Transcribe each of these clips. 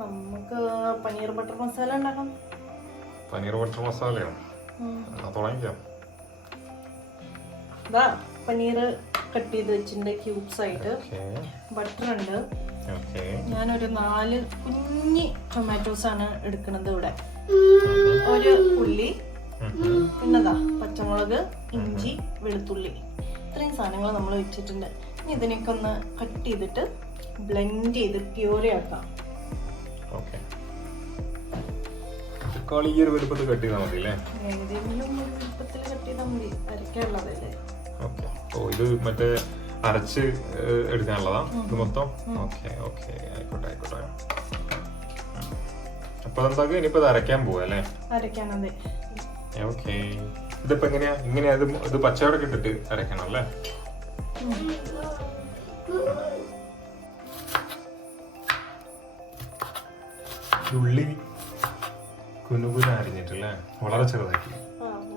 നമുക്ക് പനീർ ബട്ടർ മസാല ഉണ്ടാക്കാം. Paneer butter മസാലയോ? തുടങ്ങിക്കാം. Paneer cut ചെയ്ത് വെച്ചിട്ടുണ്ട് ക്യൂബ്സ് ആയിട്ട്. ബട്ടർ ഉണ്ട്. ഞാനൊരു 4 കുഞ്ഞി ടൊമാറ്റോസ് ആണ് എടുക്കുന്നത് ഇവിടെ. ഒരു ഉള്ളി, പിന്നെതാ പച്ചമുളക്, ഇഞ്ചി, വെളുത്തുള്ളി, ഇത്രയും സാധനങ്ങൾ നമ്മൾ വെച്ചിട്ടുണ്ട്. ഇനി ഇതിനൊക്കെ ഒന്ന് കട്ട് ചെയ്തിട്ട് ബ്ലെൻഡ് ചെയ്ത് പ്യൂരി ആക്കാം. ഏതെങ്കിലും വലുപ്പത്തിൽ കട്ട് ചെയ്താൽ മതി അല്ലേ? ഏതെങ്കിലും ഒരു വലുപ്പത്തിൽ കട്ട് ചെയ്താൽ മതി, അരക്കാനുള്ളതല്ലേ. ഇത് മറ്റേ അരച്ച് എടുക്കാനുള്ളതാ ഇത് മൊത്തം? ആയിക്കോട്ടെ. അപ്പൊ എന്താ ഇനിയിപ്പോ അരയ്ക്കാൻ പോവാ അല്ലേ? അരയ്ക്കാനതെ. ഇതിപ്പോ ഇങ്ങനെയാ ഇത് പച്ചവടൊക്കെ ഇട്ടിട്ട് അരയ്ക്കണം അല്ലേ? ഉള്ളി കുനുകുന അരിഞ്ഞിട്ടല്ലേ? വളരെ ചെറുതാക്കി.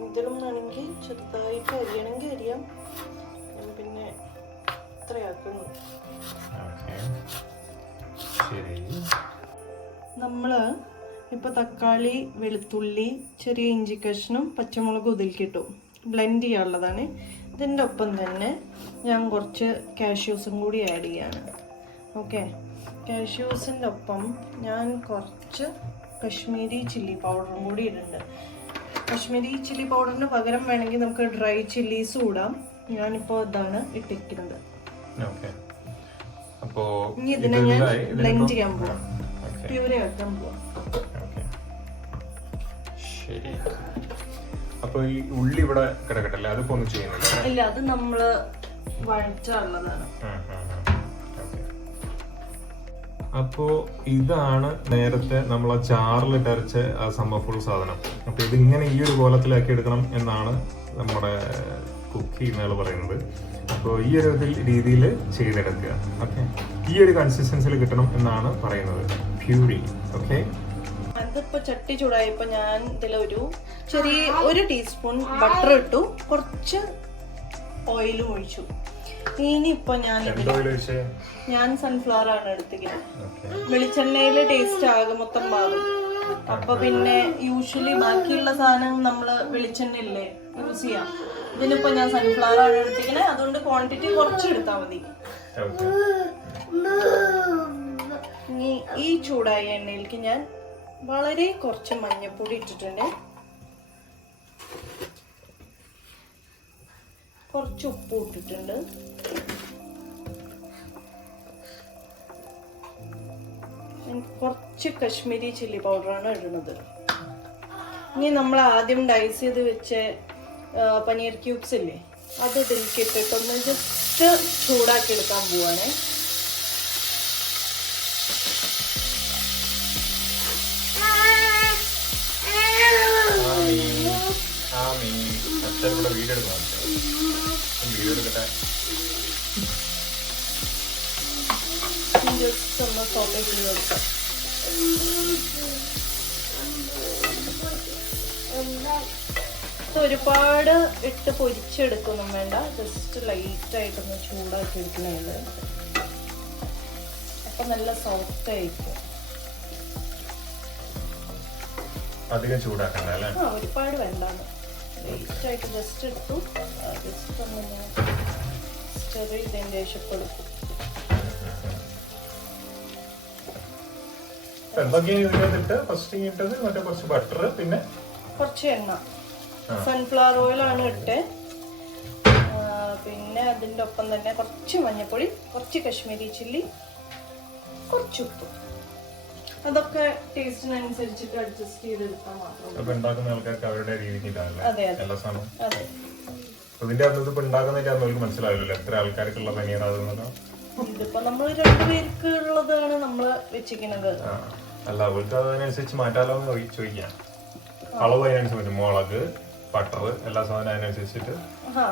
ഇതിലും വേണമെങ്കിൽ ചെറുതായിട്ട് അരിയണമെങ്കിൽ അരിയാം. പിന്നെ ഇത്രയാക്കുന്നു. നമ്മള് ഇപ്പൊ തക്കാളി, വെളുത്തുള്ളി, ചെറിയ ഇഞ്ചി കഷ്ണം, പച്ചമുളക് ഇതിൽക്കിട്ടു ബ്ലെൻഡ് ചെയ്യാനുള്ളതാണ്. ഇതിൻ്റെ ഒപ്പം തന്നെ ഞാൻ കുറച്ച് കാഷ്യൂസും കൂടി ആഡ് ചെയ്യാണ്. കാഷ്യൂസിൻ്റെ ഒപ്പം ഞാൻ കുറച്ച് കശ്മീരി ചില്ലി പൗഡറും കൂടി ഇടുന്നുണ്ട്. കശ്മീരി ചില്ലി പൗഡറിന് പകരം വേണമെങ്കിൽ നമുക്ക് ഡ്രൈ ചില്ലീസും ഇടാം. ഞാനിപ്പോൾ ഇതാണ് ഇട്ടിരിക്കുന്നത്. ഇനി ഇതിനെ ഞാൻ ബ്ലെൻഡ് ചെയ്യാൻ പോവാം, പ്യൂരി ആക്കാൻ പോവാം. ശരി. അപ്പൊ ഈ ഉള്ളി ഇവിടെ കിടക്കട്ടല്ലേ? അതിപ്പോ ഒന്നും ചെയ്യുന്നില്ല? ഇല്ല, അത് നമ്മള് വഴറ്റാനുള്ളതാണ്. അപ്പോ ഇതാണ് നേരത്തെ നമ്മൾ ആ ചാറിലിട്ട് അരച്ച ആ സംഭവം, ഫുൾ സാധനം. അപ്പൊ ഇതിങ്ങനെ ഈ ഒരു കോലത്തിലാക്കി എടുക്കണം എന്നാണ് നമ്മുടെ കുക്കി എന്നാണ് പറയുന്നത്. അപ്പോൾ ഈ ഒരു രീതിയിൽ ചെയ്തെടുക്കുക. ഈ ഒരു കൺസിസ്റ്റൻസിയിൽ കിട്ടണം എന്നാണ് പറയുന്നത് പ്യൂരി. അതിപ്പോ ചട്ടി ചൂടായപ്പോ ഞാൻ ഇതിലൊരു ചെറിയ 1 ടീസ്പൂൺ ബട്ടർ ഇട്ടു, കുറച്ച് ഓയിലും ഒഴിച്ചു. ഇനിയിപ്പോ ഞാൻ സൺഫ്ലവർ ആണ് എടുത്തിരിക്കുന്നത്. വെളിച്ചെണ്ണയില് ടേസ്റ്റ് ആകെ മൊത്തം മാറും. അപ്പൊ പിന്നെ യൂഷ്വലി ബാക്കിയുള്ള സാധനം നമ്മള് വെളിച്ചെണ്ണയില്ലേ യൂസ് ചെയ്യാം. ഇതിനിപ്പോ ഞാൻ സൺഫ്ലവർ ആണ് എടുത്തിരിക്കുന്നത്, അതുകൊണ്ട് ക്വാണ്ടിറ്റി കുറച്ച് എടുത്താൽ മതി. ഇനി ഈ ചൂടായ എണ്ണയിലേക്ക് ഞാൻ വളരെ കുറച്ച് മഞ്ഞൾപ്പൊടി ഇട്ടിട്ടുണ്ട്, കുറച്ച് ഉപ്പ് ഇട്ടിട്ടുണ്ട്, കുറച്ച് കശ്മീരി ചില്ലി പൗഡറാണ് ഇടുന്നത്. ഇനി നമ്മൾ ആദ്യം ഡൈസ് ചെയ്ത് വെച്ച പനീർ ക്യൂബ്സ് ഇല്ലേ, അത് ഇതിലേക്ക് ഇട്ടിട്ടൊന്ന് ജസ്റ്റ് ചൂടാക്കി എടുക്കാൻ പോവാണ്. ജസ്റ്റ് ഒന്ന് സോട്ട് ചെയ്ത് കൊടുക്കാം. ഒരുപാട് ഇട്ട് പൊരിച്ചെടുക്കൊന്നും വേണ്ട, ജസ്റ്റ് ലൈറ്റ് ആയിട്ടൊന്ന് ചൂടാക്കി എടുക്കണത്. അപ്പൊ നല്ല സോഫ്റ്റ് ആയിരിക്കും. അധികം ചൂടാക്കണ്ട അല്ലേ? ഒരുപാട് വേണ്ടാന്ന്, ലൈറ്റ് ആയിട്ട് ജസ്റ്റ് എടുത്തു. ജസ്റ്റ് ഒന്ന് സ്റ്റർ ചെയ്തതിന്റെ ശേഷം കൊടുക്കും. കുറച്ച് ബട്ടർ, പിന്നെ കുറച്ച് എണ്ണ, സൺഫ്ലവർ ഓയിൽ ആണ് ഇട്ട്. പിന്നെ അതിൻ്റെ ഒപ്പം തന്നെ കുറച്ച് മഞ്ഞൾപ്പൊടി, കുറച്ച് കശ്മീരി ചില്ലി, കുറച്ച് ഉപ്പ്. അതൊക്കെ ടേസ്റ്റിനനുസരിച്ചിട്ട് അഡ്ജസ്റ്റ് ചെയ്തെടുക്കാൻ മാത്രം. അവരുടെ രീതിക്ക് അതെ. മനസ്സിലാവില്ലല്ലോ എത്ര ആൾക്കാർക്കുള്ള പനീറാകുന്നത്. ഇതിപ്പോ നമ്മൾ 2 പേർക്ക് ഉള്ളതാണ് നമ്മള് വെച്ചിരിക്കുന്നത്. അല്ല, അവർക്ക് അതിനനുസരിച്ച് മാറ്റാലോ എന്ന് ചോദിക്കാം. അളവ് അതിനനുസരിച്ച് മുളക്, ബട്ടർ, എല്ലാ സാധനം അതിനനുസരിച്ചിട്ട്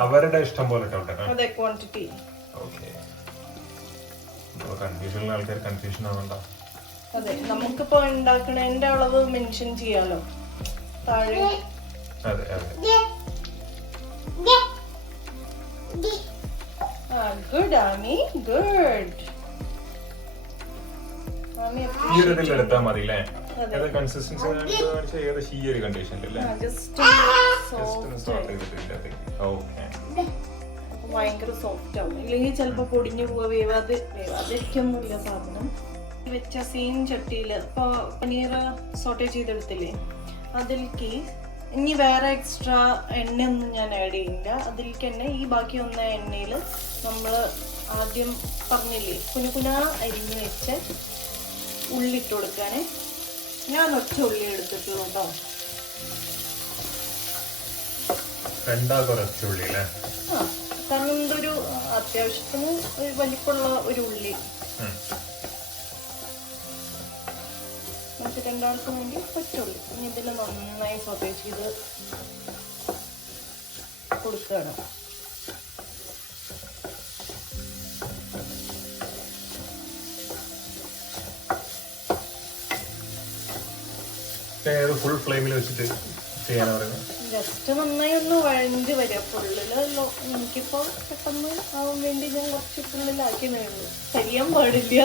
അവരുടെ ഇഷ്ടം പോലെ അതെ, ക്വാണ്ടിറ്റി. കൺഫ്യൂഷനിലെ ആൾക്കാർ കൺഫ്യൂഷൻ ആവണ്ട. അതെ, നമുക്കിപ്പോ ഉണ്ടാക്കണതിന്റെ അളവ് മെൻഷൻ ചെയ്യാലോ താഴെ. അതെ അതെ. Good, Ami. Good. ഈ ഒരു ഇതിൽ എടുത്താൽ മതി അല്ലേ? അത് കൺസിസ്റ്റൻസി ഏകദേശം ഈ ഒരു കണ്ടീഷനിലല്ലേ? ഭയങ്കര സോഫ്റ്റ് ആവും, ഇല്ലെങ്കിൽ ചിലപ്പോ പൊടിഞ്ഞു പോവുക, വേവാതിരിക്കൊന്നുമില്ല സാധനം. വെച്ച സെയിം ചട്ടിയില് ഇപ്പൊ പനീർ സോട്ടേ ചെയ്തെടുത്തില്ലേ, അതിലേക്ക് ഇനി വേറെ എക്സ്ട്രാ എണ്ണയൊന്നും ഞാൻ ആഡ് ചെയ്യില്ല. അതിലേക്ക് തന്നെ ഈ ബാക്കി വന്ന എണ്ണയിൽ നമ്മൾ ആദ്യം പറഞ്ഞില്ലേ കുനുകുനാ അരിഞ്ഞ് വെച്ച് ഉള്ളി ഇട്ട് കൊടുക്കാൻ. ഞാൻ ഒറ്റ ഉള്ളി എടുത്തിട്ടുള്ളൂ കേട്ടോ. കാരണം ഇതൊരു അത്യാവശ്യത്തിന് വലിപ്പമുള്ള ഒരു ഉള്ളി, മറ്റു രണ്ടാൾക്കും വേണ്ടി ഒറ്റുള്ളി. ഇനി ഇതിൽ നന്നായി സോട്ടേ ചെയ്ത് കൊടുക്കുകയാണ്. ഫുൾ ഫ്ലെയിമിൽ വെച്ചിട്ട് ചെയ്യാനാ പറയുന്നത്. ജസ്റ്റ് നന്നായി ഒന്ന് വഴഞ്ഞ് വരിക. ഫുള്ളിലല്ലോ എനിക്കിപ്പോ പെട്ടെന്ന് ആവാൻ വേണ്ടി ഞാൻ കുറച്ച് ഫുള്ളിലാക്കിയേ ഉള്ളൂ. കരിയാൻ പാടില്ല.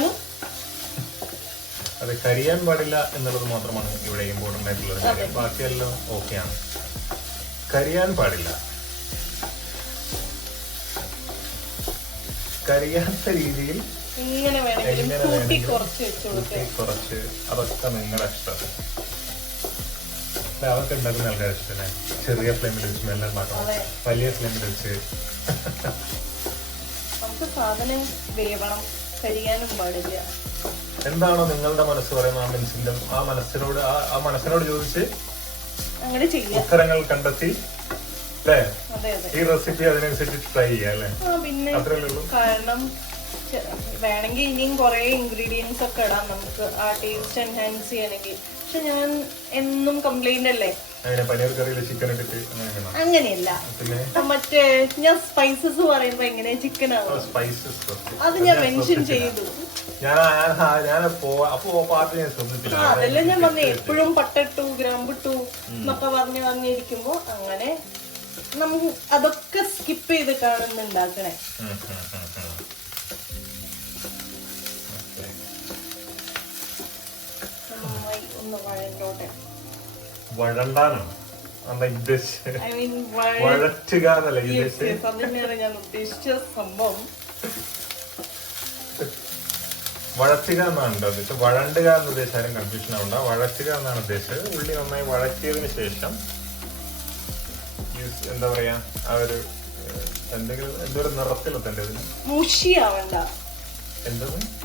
അത് കരിയാൻ പാടില്ല എന്നുള്ളത് മാത്രമാണ് ഇവിടെ ഇമ്പോർട്ടൻ്റ് ആയിട്ടുള്ളത് കാര്യം. ബാക്കിയെല്ലാം ഓക്കെയാണ്. കരിയാൻ പാടില്ല. കരിയാത്ത രീതിയിൽ ഇങ്ങനെ വേണമെങ്കിൽ കുറച്ച് അതൊക്കെ നിങ്ങളുടെ ഇഷ്ടം. അതൊക്കെ ഉണ്ടാക്കുന്ന ആൾക്കാർ ഇഷ്ടമല്ലേ? ചെറിയ ഫ്ലെയിമിൽ വെച്ച് മെല്ലെ ഉണ്ടാക്കണം, വലിയ ഫ്ലെയിമിൽ വെച്ച്. നമുക്ക് സാധനം വേവണം, കരിയാനും പാടില്ല. എന്താണോ നിങ്ങളുടെ മനസ്സ് പറയുന്നത് ആ മനസ്സിനോട് ചോദിച്ച് അങ്ങനെ ചെയ്യാം. ഉത്തരങ്ങൾ കണ്ടെത്തി അല്ലേ? ഈ റെസിപ്പി അതിനനുസരിച്ച് ട്രൈ ചെയ്യാം അല്ലേ? പിന്നെ കാരണം വേണമെങ്കിൽ ഇനിയും കുറെ ഇൻഗ്രീഡിയൻസ് ഒക്കെ ഇടാം നമുക്ക് ആ ടേസ്റ്റ് എൻഹാൻസ് ചെയ്യണമെങ്കിൽ. പക്ഷെ ഞാൻ എന്നും കംപ്ലൈന്റ് അല്ലേ, അങ്ങനെയല്ല. മറ്റേ ഞാൻ സ്പൈസസ് പറയുമ്പോ എങ്ങനെയാ ചിക്കൻ ആവും, അത് ഞാൻ മെൻഷൻ ചെയ്തു. അതെല്ലാം ഞാൻ പറഞ്ഞ എപ്പോഴും പട്ടിട്ടു ഗ്രാമ്പിട്ടു എന്നൊക്കെ പറഞ്ഞിരിക്കുമ്പോ അങ്ങനെ നമുക്ക് അതൊക്കെ സ്കിപ്പ് ചെയ്തിട്ടാണ് ഇന്ന് ഉണ്ടാക്കണേ. ഒന്ന് വഴണ്ടോട്ടെ. വഴണ്ടാനോ ഐ മീൻ വഴറ്റുക എന്നല്ലേ തന്നെയാണ് ഞാൻ ഉദ്ദേശിച്ച സംഭവം. വഴറ്റുക എന്നാണ് ഉദ്ദേശിച്ചത്. വഴണ്ടുക എന്ന് ഉദ്ദേശിച്ചാലും കൺഫ്യൂഷൻ ആവണ്ട. വഴറ്റുക എന്നാണ് ഉദ്ദേശിച്ചത്. ഉള്ളി നന്നായി വഴറ്റിയതിന് ശേഷം എന്താ പറയാ ആ ഒരു എന്തെങ്കിലും എന്തൊരു നിറത്തിലെത്തണ്ടേ ഇതിന്? മുഷിയാവണ്ട,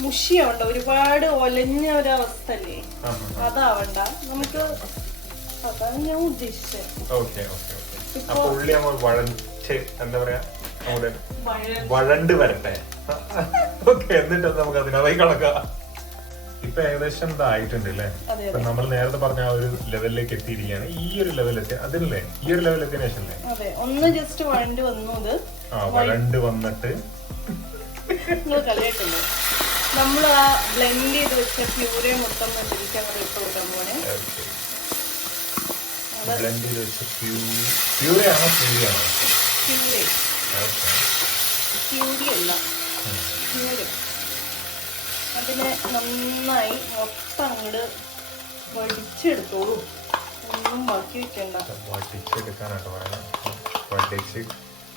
മുഷിയാവണ്ട, ഒരുപാട് ഒലഞ്ഞ ഒരവസ്ഥ അല്ലേ, അതാവണ്ട നമുക്ക്. അതാണ് ഞാൻ ഉദ്ദേശിച്ചത്. Okay okay okay. അപ്പൊ ഉള്ളി നമ്മൾ വഴച്ച് എന്താ പറയാ നമ്മുടെ വഴണ്ട് വരട്ടെ. ഓക്കെ, എന്നിട്ട് നമുക്ക് അതിനായി കണക്കാം. ഇപ്പൊ ഏകദേശം ഇതായിട്ടുണ്ട് അല്ലേ? ഇപ്പൊ നമ്മൾ നേരത്തെ പറഞ്ഞ ആ ഒരു ലെവലിലേക്ക് എത്തിയിരിക്കുകയാണ്. ഈ ഒരു ലെവലെത്തി അതില്ലേ, ഈ ഒരു ലെവലെത്തിയ ശേഷമല്ലേ ഒന്ന് ജസ്റ്റ് വഴണ്ട് വന്നു. വഴണ്ട് വന്നിട്ട് കളിയാക്കല്ലേ, നമ്മൾ ആ ബ്ലെൻഡ് ചെയ്ത് വെച്ച പ്യൂരെ മൊത്തം ഇട്ട് കൊടുക്കാൻ പോണേ. ബ്ലെൻഡ് ചെയ്ത് വെച്ച പ്യൂരയാണോ പ്യൂരിയാണോ? പ്യൂരിയല്ല, പ്യൂര്. അതിനെ നന്നായി മൊത്തം അങ്ങോട്ട് വടിച്ചെടുത്തോളൂ, ഒന്നും ബാക്കി വെക്കണ്ട. വടിച്ചെടുക്കാനായിട്ട് പറയണം. വടിച്ച്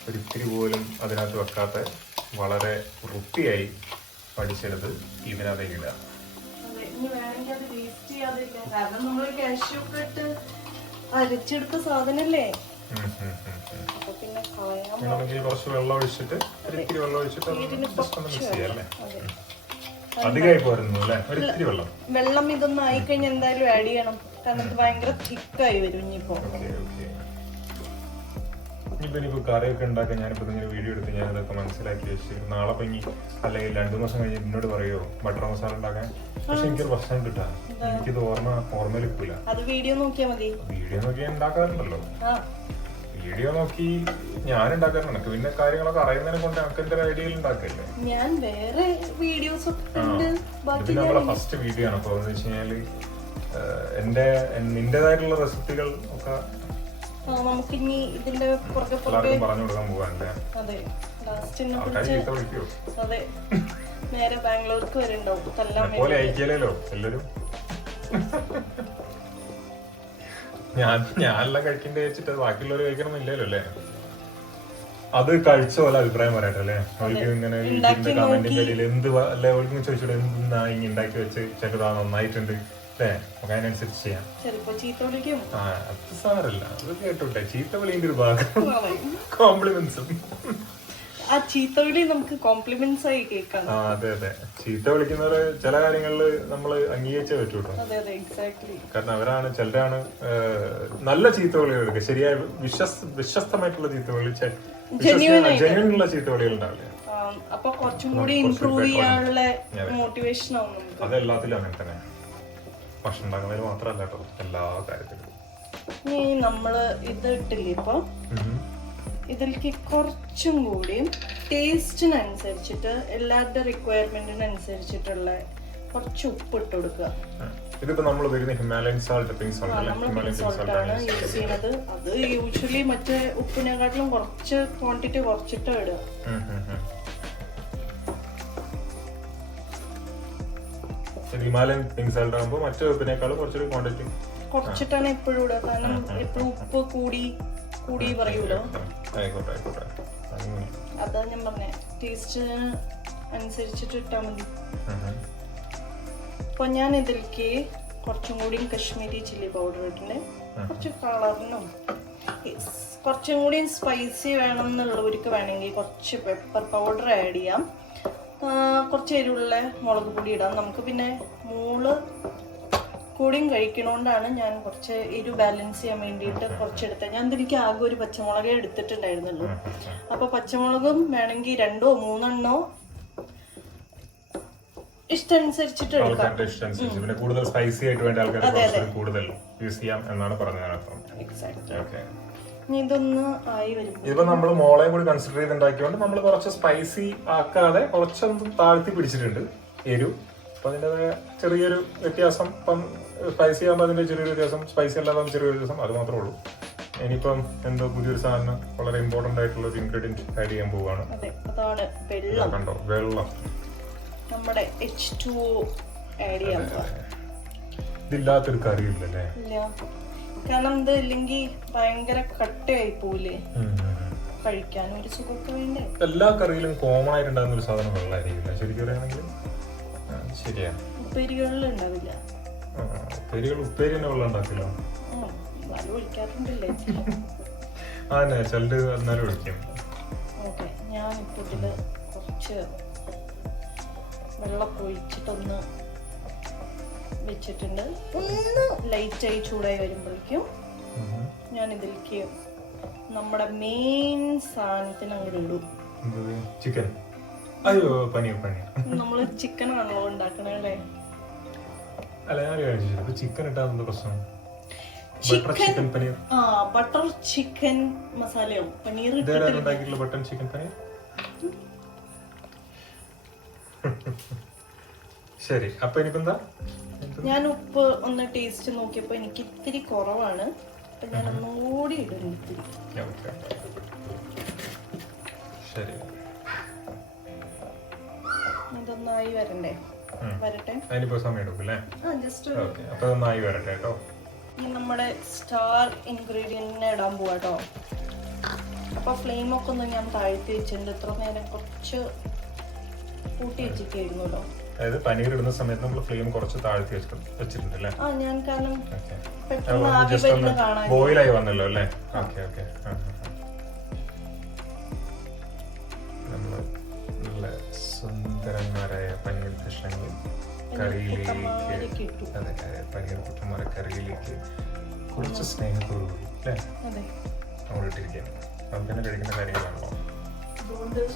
ഒരിത്തിരി പോലും അതിനകത്ത് വെക്കാത്ത വളരെ വൃത്തിയായി പഠിച്ചെടുത്ത് ഇതിനകത്തേക്ക് ഇടുക. കാരണം നമ്മള് കാഷ്യൂ ഒക്കെ ഇട്ട് അരച്ചെടുത്ത സാധനല്ലേ, അപ്പൊ പിന്നെ കുറച്ച് വെള്ളം ഒഴിച്ചിട്ട് ഒരിത്തിരി വെള്ളം ഒഴിച്ചിട്ട് അധികമായി പോരുന്നു അല്ലേ? ഒരിത്തിരി വെള്ളം വെള്ളം ഇതൊന്നും ആയിക്കഴിഞ്ഞാൽ എന്തായാലും ആഡ് ചെയ്യണം, കാരണം ഇത് ഭയങ്കര തിക്കായി വരും. ഇനിയിപ്പോ ഇനിയിപ്പോ കറിയൊക്കെ ഉണ്ടാക്കാൻ ഞാനിപ്പോ ഇങ്ങനെ വീഡിയോ എടുത്ത് ഞാൻ ഇതൊക്കെ മനസ്സിലാക്കി വെച്ച് നാളെ പങ്ങി അല്ലെങ്കിൽ 2 ദിവസം കഴിഞ്ഞ് എന്നോട് പറയുമോ ബട്ടർ മസാല ഉണ്ടാക്കാൻ? പക്ഷെ എനിക്കൊരു പ്രശ്നം കിട്ടാ, എനിക്കിത് ഓർമ്മയിലിപ്പില്ല. വീഡിയോ നോക്കിയാൽ മതി. വീഡിയോ നോക്കി ഉണ്ടാക്കാറുണ്ടല്ലോ, വീഡിയോ നോക്കി ഞാൻ ഉണ്ടാക്കാറുണ്ട്. എനിക്ക് പിന്നെ കാര്യങ്ങളൊക്കെ അറിയുന്നതിനെ കൊണ്ട് എനിക്ക് എന്റെ ഐഡിയയിൽ ഉണ്ടാക്കല്ലേ. ഞാൻ വേറെ വീഡിയോസ് ഇത് നമ്മളെ ഫസ്റ്റ് വീഡിയോ ആണ്. അപ്പൊ എന്ന് വെച്ച് കഴിഞ്ഞാല് നിന്റേതായിട്ടുള്ള റെസിപ്പികൾ ഒക്കെ നമുക്കിനി ഇതിന്റെ പറഞ്ഞു കൊടുക്കാൻ പോകാനല്ലേ? അതെ, അതെ നേരെ ബാംഗ്ലൂർക്ക് വരെ ഉണ്ടാവും തല്ലാൻ പോലെ അയക്കലോ എല്ലാരും. ഞാനെല്ലാം കഴിക്കേണ്ടി വെച്ചിട്ട് ബാക്കിയുള്ളവർ കഴിക്കണമെന്നില്ലല്ലോ അല്ലേ? അത് കഴിച്ച പോലെ അഭിപ്രായം പറയട്ടെ അല്ലേ? അവർക്ക് ഇങ്ങനെ കമന്റിന്റെ ഇടയിൽ എന്ത് അല്ലെ അവർക്ക് ചോദിച്ചോട്ടെ എന്തിനാ ഇങ്ങനെ ഉണ്ടാക്കി വെച്ച് ചെറുതാ നന്നായിട്ടുണ്ട് അല്ലേ? നമുക്ക് അതിനനുസരിച്ച് ചെയ്യാം. ആ അത് സാരല്ല, അത് കേട്ടോട്ടെ. ചീത്ത വിളിന്റെ ഒരു ഭാഗം കോംപ്ലിമെന്റ്സും. ആ ചീത്തവിളി നമുക്ക് കോംപ്ലിമെന്റ്സ് ആയി കേൾക്കാം. അതെ അതെ, ചീത്ത വിളിക്കുന്നവര് ചില കാര്യങ്ങളില് നമ്മള് അംഗീകരിച്ചേ പറ്റൂട്ടോ. കാരണം അവരാണ് ചിലരാണ് നല്ല ചീത്ത വിളികൾ, ശരിയായ വിശ്വസ്തമായിട്ടുള്ള ചീത്ത വിളി, ജെന്യൂനുള്ള ചീത്ത വിളികൾ ഉണ്ടാവില്ല. അപ്പൊ കുറച്ചും കൂടി ഇംപ്രൂവ് ചെയ്യാനുള്ള മോട്ടിവേഷൻ ആവും. അതെല്ലാത്തിലും അങ്ങനെ തന്നെ, ഭക്ഷണം ഉണ്ടാക്കുന്നതിൽ മാത്രമല്ല കേട്ടോ, എല്ലാ കാര്യത്തിലും. നമ്മള് ഇത് ഇട്ടില്ലേ ഇപ്പൊ, ഇതിലേക്ക് കുറച്ചും കൂടി ടേസ്റ്റിനനുസരിച്ചിട്ട് എല്ലാവരുടെ റിക്വയർമെന്റിനനുസരിച്ചിട്ടുള്ള കുറച്ച് ഉപ്പ് ഇട്ട് കൊടുക്കുക. ഇതിപ്പോ നമ്മൾ ഹിമാലയൻ സോൾട്ട് ആണ് യൂസ് ചെയ്യുന്നത്. അത് യൂഷ്വലി മറ്റേ ഉപ്പിനെക്കാട്ടിലും കുറച്ച് ക്വാണ്ടിറ്റി കുറച്ചിട്ട് ഇടുക. ഹിമാലയൻ പിങ്ക് സോൾട്ട് ആകുമ്പോൾ മറ്റേ ഉപ്പിനേക്കാളും കുറച്ചൊരു ക്വാണ്ടിറ്റി കുറച്ചിട്ടാണ് എപ്പോഴും ഇടുക. കാരണം എപ്പോഴും ഉപ്പ് കൂടി പറയൂലോ. അതാ ഞാൻ പറഞ്ഞ ടേസ്റ്റിന് അനുസരിച്ചിട്ട് ഇട്ടാ മതി. അപ്പൊ ഞാൻ ഇതിലേക്ക് കുറച്ചും കൂടി കശ്മീരി ചില്ലി പൗഡർ ഇട്ടിട്ടുണ്ട്. കുറച്ച് കളറിനും കുറച്ചും കൂടി സ്പൈസി വേണം എന്നുള്ളവർക്ക് വേണമെങ്കിൽ കുറച്ച് പെപ്പർ പൗഡർ ആഡ് ചെയ്യാം. കുറച്ച് എരിവുള്ള മുളക് പൊടി ഇടാം. നമുക്ക് പിന്നെ മോള് കൂടിയും കഴിക്കണോണ്ടാണ് ഞാൻ കുറച്ച് എരിവ് ബാലൻസ് ചെയ്യാൻ വേണ്ടിയിട്ട് കുറച്ചെടുത്തത്. ഞാൻ ഇതിലേക്ക് ആകെ ഒരു പച്ചമുളകേ എടുത്തിട്ടുണ്ടായിരുന്നുള്ളൂ. അപ്പൊ പച്ചമുളകും വേണമെങ്കിൽ 2 or 3 ഇഷ്ടമനുസരിച്ചിട്ട് എടുക്കാം. കൂടുതൽ സ്പൈസി ആയിട്ട് വേണ്ട ആൾക്കാർ കൂടുതൽ യൂസ് ചെയ്യാം എന്നാണ് പറഞ്ഞത്. ഇതൊന്ന് ആയി വരും. ഇതിപ്പോ നമ്മൾ മോളെയും കൂടി കൺസിഡർ ചെയ്തുണ്ടാക്കിയോണ്ട് നമ്മൾ കുറച്ച് സ്പൈസി ആക്കാതെ കുറച്ചൊന്ന് താഴ്ത്തി പിടിച്ചിട്ടുണ്ട് എരിവ്. അപ്പൊ അതിൻ്റെതായ ചെറിയൊരു വ്യത്യാസം. ഇപ്പം സ്പൈസി ആകുമ്പോൾ അതിന്റെ ചെറിയൊരു വ്യത്യാസം, സ്പൈസി അല്ലാതെ ചെറിയൊരു വ്യത്യാസം, അത് മാത്രമേ ഉള്ളൂ. ഇനിയിപ്പം എന്തോ പുതിയൊരു സാധനം, വളരെ ഇമ്പോർട്ടന്റ് ആയിട്ടുള്ള ഒരു ഇൻഗ്രീഡിയന്റ് ആഡ് ചെയ്യാൻ പോവുകയാണ്. കണ്ടോ, വെള്ളം. നമ്മുടെ H2O ആഡ് ചെയ്യാൻ പോവാ. ഇതില്ലാത്തൊരു കറിയില്ലല്ലേ? ഇല്ല, കാരണം ഇത് ഇല്ലെങ്കിൽ ഭയങ്കര കട്ടയായി പോവില്ലേ, കഴിക്കാനും ഒരു സുഖമൊക്കെ വേണ്ടേ. എല്ലാ കറിയിലും കോമൺ ആയിട്ടുണ്ടാകുന്ന ഒരു സാധനം വെള്ളമായിരിക്കില്ല ശരിക്കും പറയുകയാണെങ്കിൽ. ശരിയാണ്, ഉപ്പേരികളിൽ ഉണ്ടാവില്ല. ഉപ്പേരി തന്നെ വെള്ളം ഉണ്ടാക്കില്ല. ഒഴിക്കാറുണ്ടല്ലേ? അതെ, ചിലര് എന്നാലും ഒഴിക്കും. ഓക്കെ, ഞാൻ ഇപ്പൊ ഇതില് കുറച്ച് വെള്ളം ഒഴിച്ചിട്ടൊന്ന് വെച്ചിട്ടുണ്ട്. ഒന്ന് ലൈറ്റായി ചൂടായി വരുമ്പോഴേക്കും ഞാൻ ഇതിലേക്ക് നമ്മുടെ മെയിൻ സാധനത്തിന് അങ്ങോട്ട് ഇടും. ചിക്കൻ. അയ്യോ, പനീർ. നമ്മള് ചിക്കൻ ആണല്ലോ ഉണ്ടാക്കണല്ലേ? അല്ല, ഞാൻ ചിക്കൻ ഇട്ടാ പ്രശ്നം. ബട്ടർ ചിക്കൻ മസാലയോ പനീർ ബട്ടർ ചിക്കൻ പനീർ. ശരി, അപ്പൊ എനിക്കെന്താ, ഞാൻ ഉപ്പ് ഒന്ന് ടേസ്റ്റ് നോക്കിയപ്പോ എനിക്ക് ഇത്തിരി കുറവാണ്. അപ്പൊ ഞാൻ ഒന്നുകൂടി ഇടും ഇത്തിരി. ശരി, ഇതൊന്നായി വരണ്ടേ? വരട്ടെ. അതിനിപ്പോ സമയം എടുക്കും. അപ്പൊ ഇതൊന്നായി വരട്ടെ കേട്ടോ. ഈ നമ്മുടെ സ്റ്റാർ ഇൻഗ്രീഡിയന്റിനെ ഇടാൻ പോവാട്ടോ. അപ്പൊ ഫ്ലെയിം ഒക്കെ ഒന്ന് ഞാൻ താഴ്ത്തി വെച്ചിട്ടുണ്ട്. ഇത്ര നേരം കുറച്ച് കൂട്ടി വെച്ചിട്ടായിരുന്നല്ലോ. അതായത് പനീർ ഇടുന്ന സമയത്ത് നമ്മൾ ഫ്ലെയിം കുറച്ച് താഴ്ത്തി വെച്ചിട്ടുണ്ടല്ലേ? ഞാൻ കാരണം പെട്ടെന്ന് ആവി വരുന്ന കാണാൻ ബോയിലായി വന്നല്ലോ അല്ലേ? Okay okay. നമ്മള് നല്ല സുന്ദരന്മാരായ പനീർ കഷ്ണങ്ങൾ കറിയിലേക്ക്, പനീർ കുട്ടന്മാര കറിയിലേക്ക് കുറച്ച് സ്നേഹത്തോടുകൂടി അല്ലേ നമ്മളിട്ടിരിക്കുകയാണ്. നമുക്ക് തന്നെ കഴിക്കുന്ന കാര്യങ്ങളാണല്ലോ.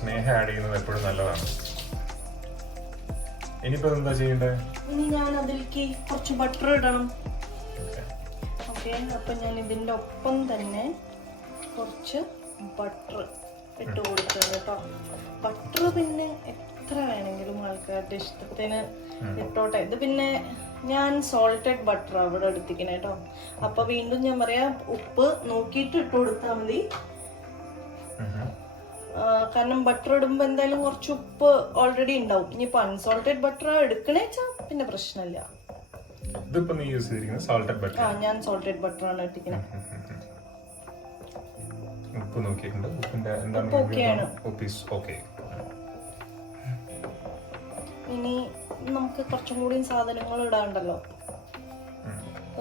സ്നേഹം ആഡ് ചെയ്യുന്നത് എപ്പോഴും നല്ലതാണ്. ഇനിയിപ്പോ എന്താ ചെയ്യണ്ടേ? ഇനി ഞാൻ അതിലേക്ക് കുറച്ച് ബട്ടർ ഇടണം. ഓക്കെ, അപ്പൊ ഞാൻ ഇതിന്റെ ഒപ്പം തന്നെ കുറച്ച് ബട്ടർ ഇട്ട് കൊടുക്കുന്നത് കേട്ടോ. ബട്ടർ പിന്നെ എത്ര വേണമെങ്കിലും ആൾക്കാരുടെ ഇഷ്ടത്തിന് ഇട്ടോട്ടെ. ഇത് പിന്നെ ഞാൻ സോൾട്ടഡ് ബട്ടർ അവിടെ എടുത്തിക്കണേ കേട്ടോ. അപ്പൊ വീണ്ടും ഞാൻ പറയാം, ഉപ്പ് നോക്കിയിട്ട് ഇട്ട് കൊടുത്താൽ മതി. കാരണം ബട്ടർ ഇടുമ്പോ എന്തായാലും കുറച്ച് ഉപ്പ് ഓൾറെഡി ഉണ്ടാവും. ഇനിയിപ്പോ അൺസോൾട്ടഡ് ബട്ടർ എടുക്കണേച്ചാ പിന്നെ പ്രശ്നമില്ല. ഇതിപ്പോ നീ യൂസ് ചെയ്തിരിക്കുന്നത് സാൾട്ടഡ് ബട്ടർ. ഞാൻ സോൾട്ടഡ് ബട്ടർ ആണ് ഇട്ടിരിക്കുന്നത്. ഉപ്പ് നോക്കിയിട്ടുണ്ട്. ഉപ്പിന്റെ എന്താണ്? ഓക്കെ. ഇനി നമുക്ക് കുറച്ചും കൂടി സാധനങ്ങൾ ഇടാണ്ടല്ലോ.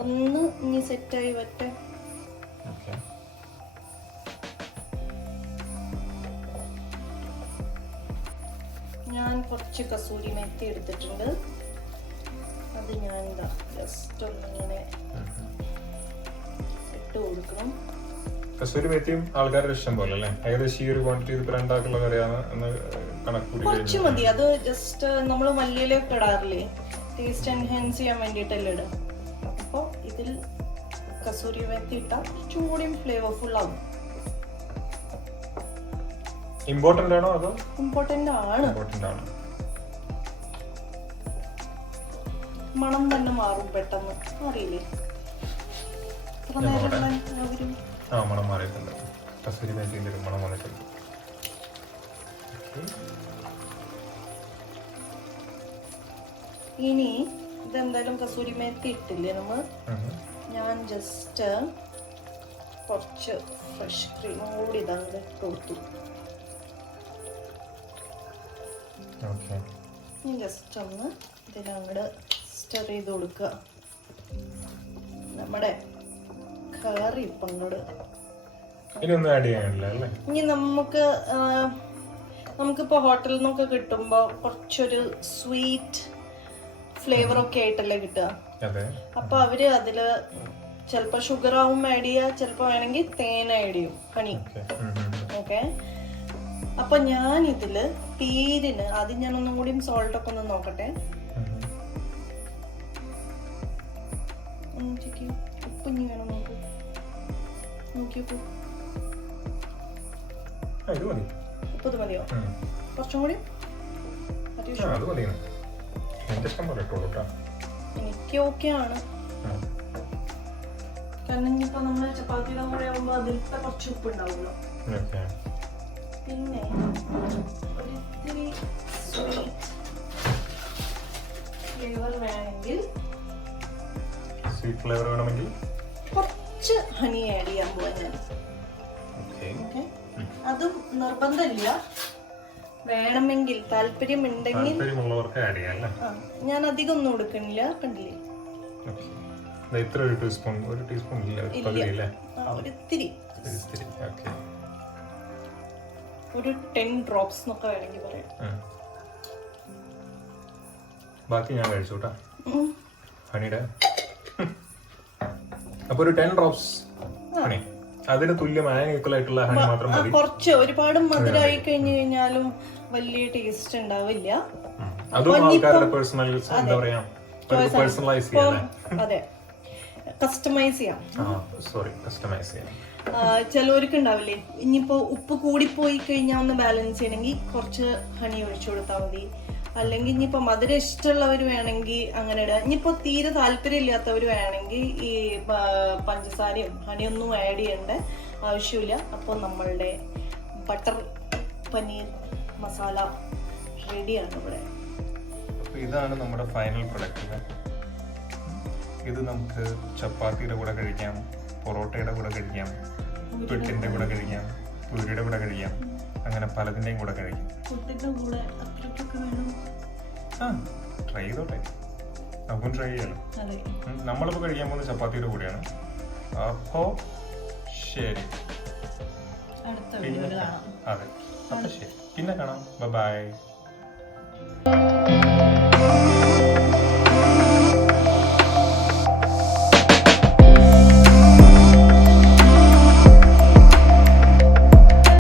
ഒന്ന് ഇനി സെറ്റായി വരട്ടെ. ഞാൻ കുറച്ച് കസൂരി മേത്തി എടുത്തിട്ടുണ്ട്. അത് ഞാൻ ജസ്റ്റ് ഒന്നിങ്ങനെ ഇട്ട് കൊടുക്കണം. കസൂരി മേത്തിയും ആൾക്കാരുടെ ഇഷ്ടം പോലെ അല്ലേ? ഏകദേശം ഈ ഒരു ക്വാണ്ടിറ്റി ഇത് രണ്ടാക്കുള്ള കറിയാണ് എന്ന് കണക്കൂടി കുറച്ച് മതി. അത് ജസ്റ്റ് നമ്മൾ മല്ലിയിലൊക്കെ ഇടാറില്ലേ, ടേസ്റ്റ് എൻഹാൻസ് ചെയ്യാൻ വേണ്ടിയിട്ടല്ലേ ഇടുക. അപ്പോൾ ഇതിൽ കസൂരി മേത്തി ഇട്ടാൽ കുറച്ചും കൂടിയും ഫ്ലേവർഫുൾ ആവും. ഇമ്പോർട്ടന്റ് ആണോ അതോ? ഇമ്പോർട്ടന്റ് ആണ്. മണം തന്നെ മാറും പെട്ടെന്ന്, അറിയില്ലേ? മണം മാറിയിട്ടുണ്ട്. കസൂരി മേത്തിന്റെ ഒരു മണം വന്നിട്ടുണ്ട്. ഇനി ഇതെന്തായാലും കസൂരി മേത്തി ഇട്ടില്ലേ നമ്മൾ, ഞാൻ ജസ്റ്റ് കുറച്ച് ഫ്രഷ് ക്രീം കൂടി ഇതങ്ങോട്ട് കൊടുത്തു. ജസ്റ്റ് ഒന്ന് ഇതിനങ്ങോട്ട് സ്റ്റർ ചെയ്ത് കൊടുക്കുക. നമ്മുടെ കറി ഇപ്പം അങ്ങോട്ട് ഇനി നമുക്കിപ്പോ ഹോട്ടലിൽ നിന്നൊക്കെ കിട്ടുമ്പോ കുറച്ചൊരു സ്വീറ്റ് ഫ്ലേവർ ഒക്കെ ആയിട്ടല്ലേ കിട്ടുക. അപ്പൊ അവര് അതില് ചിലപ്പോ ഷുഗർ ആവും ആഡ് ചെയ്യുക, ചിലപ്പോ വേണമെങ്കിൽ തേൻ ആഡ് ചെയ്യും, ഹണി. ഓക്കെ, അപ്പൊ ഞാൻ ഇതില് പേരിന് ആദ്യം ഞാൻ ഒന്നും കൂടി സോൾട്ട് ഒക്കെ ഒന്ന് നോക്കട്ടെ. ഉപ്പ് ഇനി വേണം, നോക്കിയപ്പോ ഉപ്പ് ഇത് മതിയോ? കുറച്ചും കൂടി എനിക്ക് ഓക്കെ ആണ്. കാരണം ഇനിയിപ്പോ നമ്മള് ചപ്പാത്തിയുടെ കൂടെ ആകുമ്പോ അതിലത്തെ കുറച്ച് ഉപ്പ് ഉണ്ടാവുമല്ലോ. പിന്നെ ഒരിത്തിരി സ്വീറ്റ് ഫ്ലേവർ വേണമെങ്കിൽ കുറച്ച് ഹണി ആഡ് ചെയ്യാൻ പോവാ ഞാൻ. അതും നിർബന്ധമില്ല, വേണമെങ്കിൽ താല്പര്യം ഉണ്ടെങ്കിൽ ഞാൻ അധികം ഒന്നും കൊടുക്കണില്ല. കണ്ടില്ലേ, ഒരിത്തിരി ഒരു 10 ഡ്രോപ്സ് എന്നൊക്കെ വേണമെങ്കിൽ പറയാം. ബാക്കി ഞാൻ കഴിച്ചോട്ടാ ഹണിയുടെ. അപ്പൊ ഒരു 10 ഡ്രോപ്സ് ഹണി, അതിന് തുല്യമായ ഈക്വൽ ആയിട്ടുള്ള ഹണി മാത്രം മതി. കുറച്ച് ഒരുപാട് മധുരമായി കഴിഞ്ഞു കഴിഞ്ഞാലും വലിയ ടേസ്റ്റ് ഉണ്ടാവില്ല. അതും ആൾക്കാരുടെ പേഴ്സണൽ എന്താ പറയാ, പേഴ്സണലൈസ് ചെയ്യാം. അതെ, കസ്റ്റമൈസ് ചെയ്യാം. കസ്റ്റമൈസ് ചെയ്യാം. ചിലവർക്ക് ഉണ്ടാവില്ലേ, ഇനിയിപ്പോ ഉപ്പ് കൂടിപ്പോയി കഴിഞ്ഞാൽ ഒന്ന് ബാലൻസ് ചെയ്യണമെങ്കിൽ കുറച്ച് ഹണി ഒഴിച്ചു കൊടുത്താൽ മതി. അല്ലെങ്കിൽ ഇനിയിപ്പോ മധുരം ഇഷ്ടമുള്ളവർ വേണമെങ്കിൽ അങ്ങനെ ഇടുക. ഇനിയിപ്പോ തീരെ താല്പര്യം ഇല്ലാത്തവർ വേണമെങ്കിൽ ഈ പഞ്ചസാരയും ഹണിയൊന്നും ആഡ് ചെയ്യേണ്ട ആവശ്യമില്ല. അപ്പോൾ നമ്മളുടെ ബട്ടർ പനീർ മസാല റെഡിയാണ് ഇവിടെ. ഇതാണ് നമ്മുടെ ഫൈനൽ പ്രൊഡക്റ്റ്. ഇത് നമുക്ക് ചപ്പാത്തിയുടെ കൂടെ കഴിക്കാം, പൊറോട്ടയുടെ കൂടെ കഴിക്കാം, പുട്ടിന്റെ കൂടെ കഴിക്കാം, പൂരിയുടെ കൂടെ കഴിക്കാം, അങ്ങനെ പലതിന്റെയും കൂടെ കഴിക്കാം. ട്രൈ ചെയ്തോട്ടെ, നമുക്കും ട്രൈ ചെയ്യാലോ. നമ്മളിപ്പോ കഴിക്കാൻ പോകുന്ന ചപ്പാത്തിയുടെ കൂടെയാണ്. അപ്പോ ശരി, അതെ, അപ്പൊ ശരി, പിന്നെ കാണാം. ബൈ.